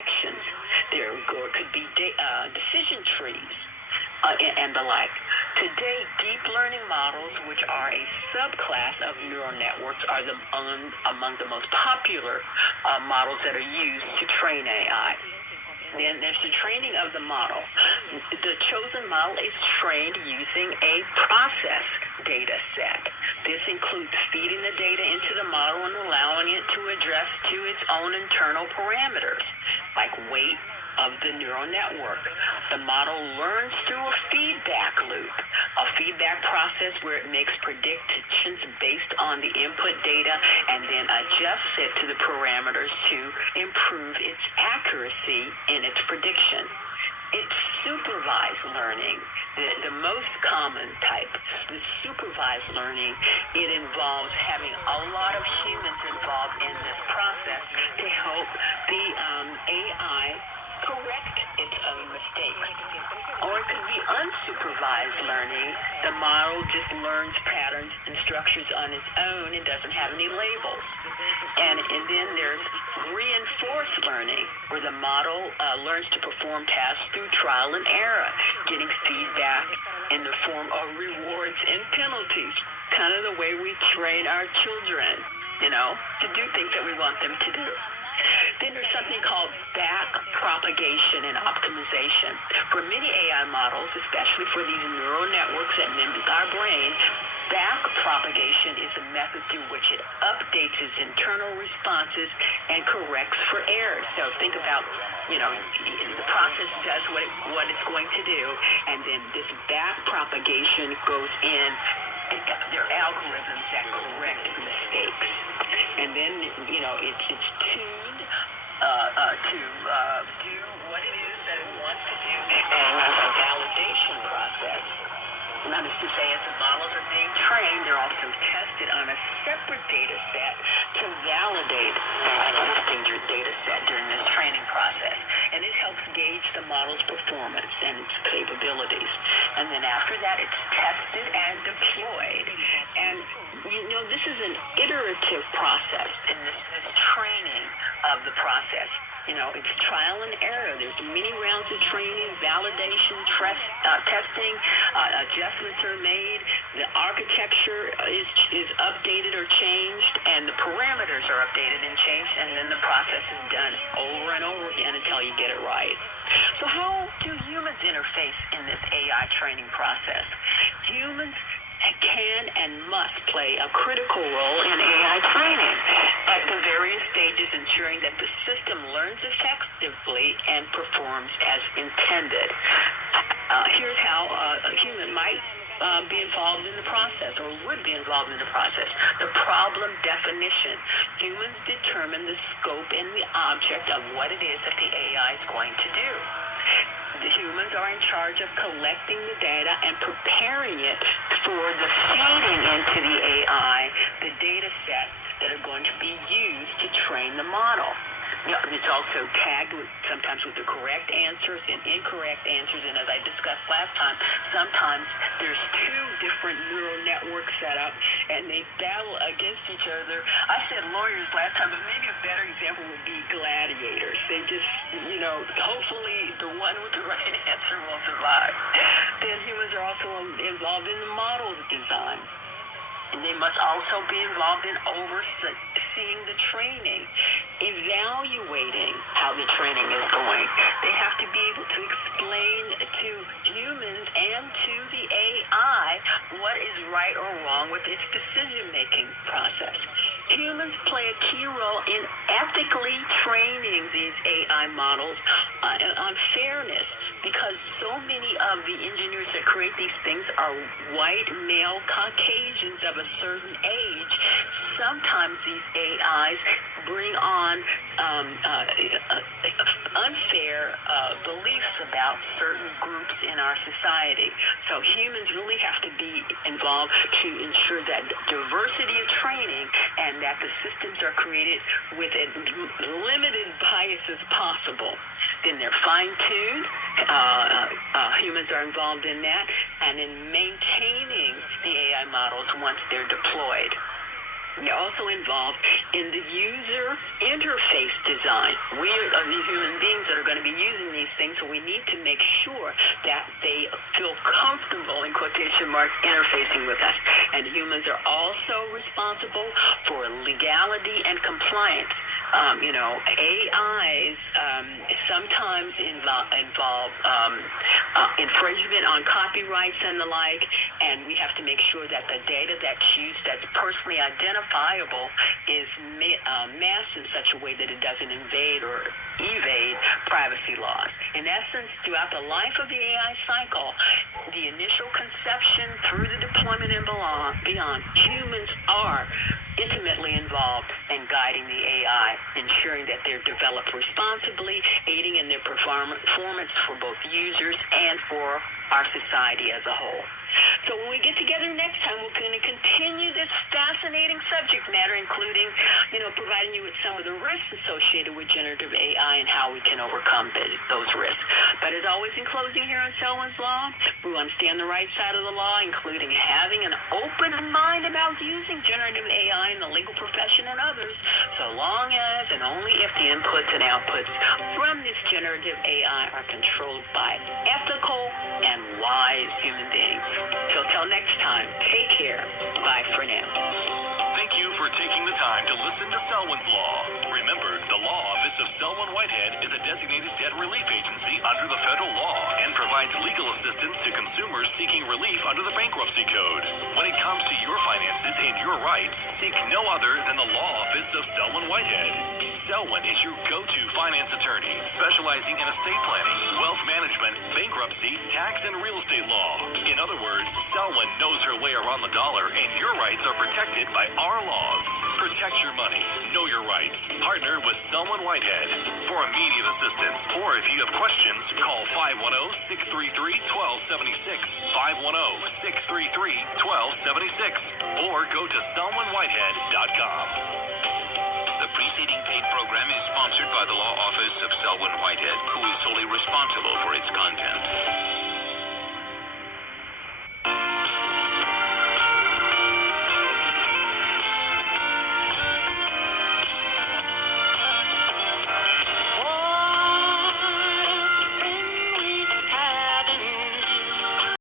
actions. There could be decision trees and the like. Today, deep learning models, which are a subclass of neural networks, are among the most popular models that are used to train AI. Then there's the training of the model. The chosen model is trained using a process data set. This includes feeding the data into the model and allowing it to adjust to its own internal parameters, like weight of the neural network. The model learns through a feedback loop, a feedback process where it makes predictions based on the input data and then adjusts it to the parameters to improve its accuracy in its prediction. It's supervised learning, the most common type. The supervised learning, it involves having a lot of humans involved in this process to help the AI correct its own mistakes. Or it could be unsupervised learning. The model just learns patterns and structures on its own and doesn't have any labels. And then there's reinforced learning, where the model learns to perform tasks through trial and error, getting feedback in the form of rewards and penalties, kind of the way we train our children, to do things that we want them to do. Then there's something called back propagation and optimization. For many AI models, especially for these neural networks that mimic our brain, back propagation is a method through which it updates its internal responses and corrects for errors. So think about, the process does what it's going to do, and then this back propagation goes in. There are algorithms that correct mistakes. And then, it's tuned to do what it is that it wants to do. And there's a validation process. That is to say, as the models are being trained, they're also tested on a separate data set to validate an existing data set during this training process. And it helps gauge the model's performance and its capabilities. And then after that, it's tested and deployed. And, this is an iterative process in this training of the process. It's trial and error. There's many rounds of training, validation, testing, adjustments are made, the architecture is updated or changed, and the parameters are updated and changed, and then the process is done over and over again until you get it right. So how do humans interface in this AI training process? Humans can and must play a critical role in AI training at the various stages, ensuring that the system learns effectively and performs as intended. Here's how a human might be involved in the process, or would be involved in the process. The problem definition. Humans determine the scope and the object of what it is that the AI is going to do. The humans are in charge of collecting the data and preparing it for the feeding into the AI, the data set that are going to be used to train the model. It's also tagged sometimes with the correct answers and incorrect answers. And as I discussed last time, sometimes there's two different neural networks set up, and they battle against each other. I said lawyers last time, but maybe a better example would be gladiators. They just, hopefully the one with the right answer will survive. Then humans are also involved in the model design. And they must also be involved in overseeing the training, evaluating how the training is going. They have to be able to explain to humans and to the AI what is right or wrong with its decision-making process. Humans play a key role in ethically training these AI models on fairness, because so many of the engineers that create these things are white, male, Caucasians of a certain age. Sometimes these AIs bring on unfair beliefs about certain groups in our society. So humans really have to be involved to ensure that diversity of training and that the systems are created with as limited bias as possible. Then they're fine-tuned. Humans are involved in that, and in maintaining the AI models once they're deployed. We're also involved in the user interface design. We are the human beings that are going to be using these things, so we need to make sure that they feel comfortable, in quotation marks, interfacing with us. And humans are also responsible for legality and compliance. AIs sometimes involve infringement on copyrights and the like, and we have to make sure that the data that's used that's personally identifiable is masked in such a way that it doesn't invade or evade privacy laws. In essence, throughout the life of the AI cycle, the initial conception through the deployment and beyond, humans are intimately involved in guiding the AI, ensuring that they're developed responsibly, aiding in their performance for both users and for our society as a whole. So when we get together next time, we're going to continue this fascinating subject matter, including, providing you with some of the risks associated with generative AI and how we can overcome those risks. But as always, in closing here on Selwyn's Law, we want to stay on the right side of the law, including having an open mind about using generative AI in the legal profession and others, so long as and only if the inputs and outputs from this generative AI are controlled by ethical and wise human beings. So till next time, take care. Bye for now. Thank you for taking the time to listen to Selwyn's Law. Remember, the Law Office of Selwyn Whitehead is a designated debt relief agency under the federal law and provides legal assistance to consumers seeking relief under the Bankruptcy Code. When it comes to your finances and your rights, seek no other than the Law Office of Selwyn Whitehead. Selwyn is your go-to finance attorney, specializing in estate planning, wealth management, bankruptcy, tax, and real estate law. In other words, Selwyn knows her way around the dollar, and your rights are protected by our laws. Protect your money. Know your rights. Partner with Selwyn Whitehead. For immediate assistance, or if you have questions, call 510-633-1276, 510-633-1276, or go to selwynwhitehead.com. The preceding paid program is sponsored by the Law Office of Selwyn Whitehead, who is solely responsible for its content.